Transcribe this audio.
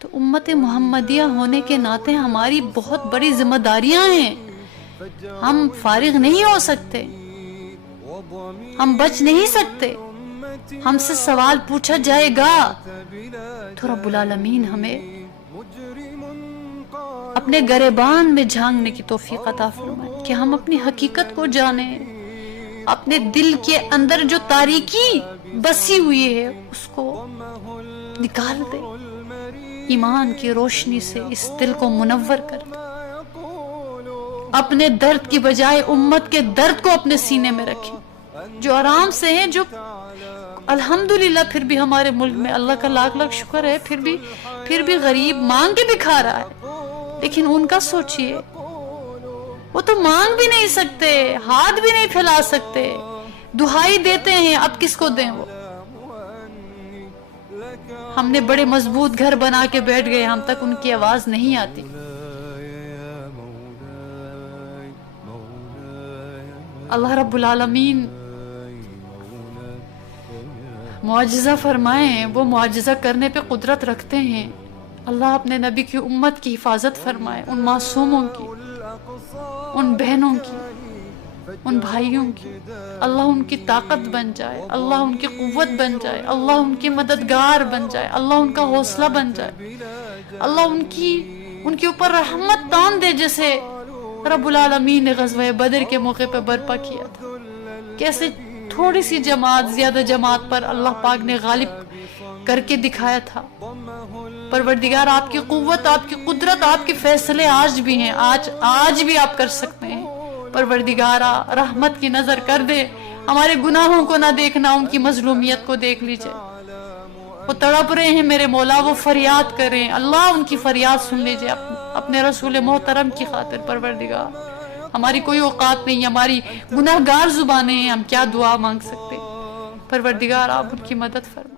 تو امت محمدیہ ہونے کے ناطے ہماری بہت بڑی ذمہ داریاں ہیں. ہم فارغ نہیں ہو سکتے، ہم بچ نہیں سکتے، ہم سے سوال پوچھا جائے گا. تو رب العالمین ہمیں اپنے گریبان میں جھانکنے کی توفیق عطا فرمائے کہ ہم اپنی حقیقت کو جانیں، اپنے دل کے اندر جو تاریکی بسی ہوئی ہے اس کو نکال دے، ایمان کی روشنی سے اس دل کو منور کر دے. اپنے درد کی بجائے امت کے درد کو اپنے سینے میں رکھیں. جو آرام سے ہیں، جو الحمدللہ پھر بھی ہمارے ملک میں اللہ کا لاکھ لاکھ شکر ہے، پھر بھی غریب مانگ کے بھی کھا رہا ہے، لیکن ان کا سوچئے، وہ تو مانگ بھی نہیں سکتے، ہاتھ بھی نہیں پھیلا سکتے، دہائی دیتے ہیں، اب کس کو دیں وہ؟ ہم نے بڑے مضبوط گھر بنا کے بیٹھ گئے، ہم تک ان کی آواز نہیں آتی. اللہ رب العالمین معجزہ فرمائیں، وہ معجزہ کرنے پہ قدرت رکھتے ہیں. اللہ اپنے نبی کی امت کی حفاظت فرمائے، ان معصوموں کی، ان بہنوں کی، ان بھائیوں کی. اللہ ان کی طاقت بن جائے، اللہ ان کی قوت بن جائے، اللہ ان کی مددگار بن جائے، اللہ ان کا حوصلہ بن جائے، اللہ ان کے اوپر رحمت تان دے، جیسے رب العالمین نے غزوہ بدر کے موقع پہ برپا کیا تھا. کیسے تھوڑی سی جماعت زیادہ جماعت پر اللہ پاک نے غالب کر کے دکھایا تھا. پروردگار آپ کی قوت، آپ کی قدرت، آپ کے فیصلے آج بھی ہیں، آج بھی آپ کر سکتے ہیں. پروردگارا رحمت کی نظر کر دے، ہمارے گناہوں کو نہ دیکھنا، ان کی مظلومیت کو دیکھ لیجئے. وہ تڑپ رہے ہیں میرے مولا، وہ فریاد کریں، اللہ ان کی فریاد سن لیجئے اپنے رسول محترم کی خاطر. پروردگار ہماری کوئی اوقات نہیں، ہماری گناہگار زبانیں ہیں، ہم کیا دعا مانگ سکتے. پروردگار آپ ان کی مدد فرما.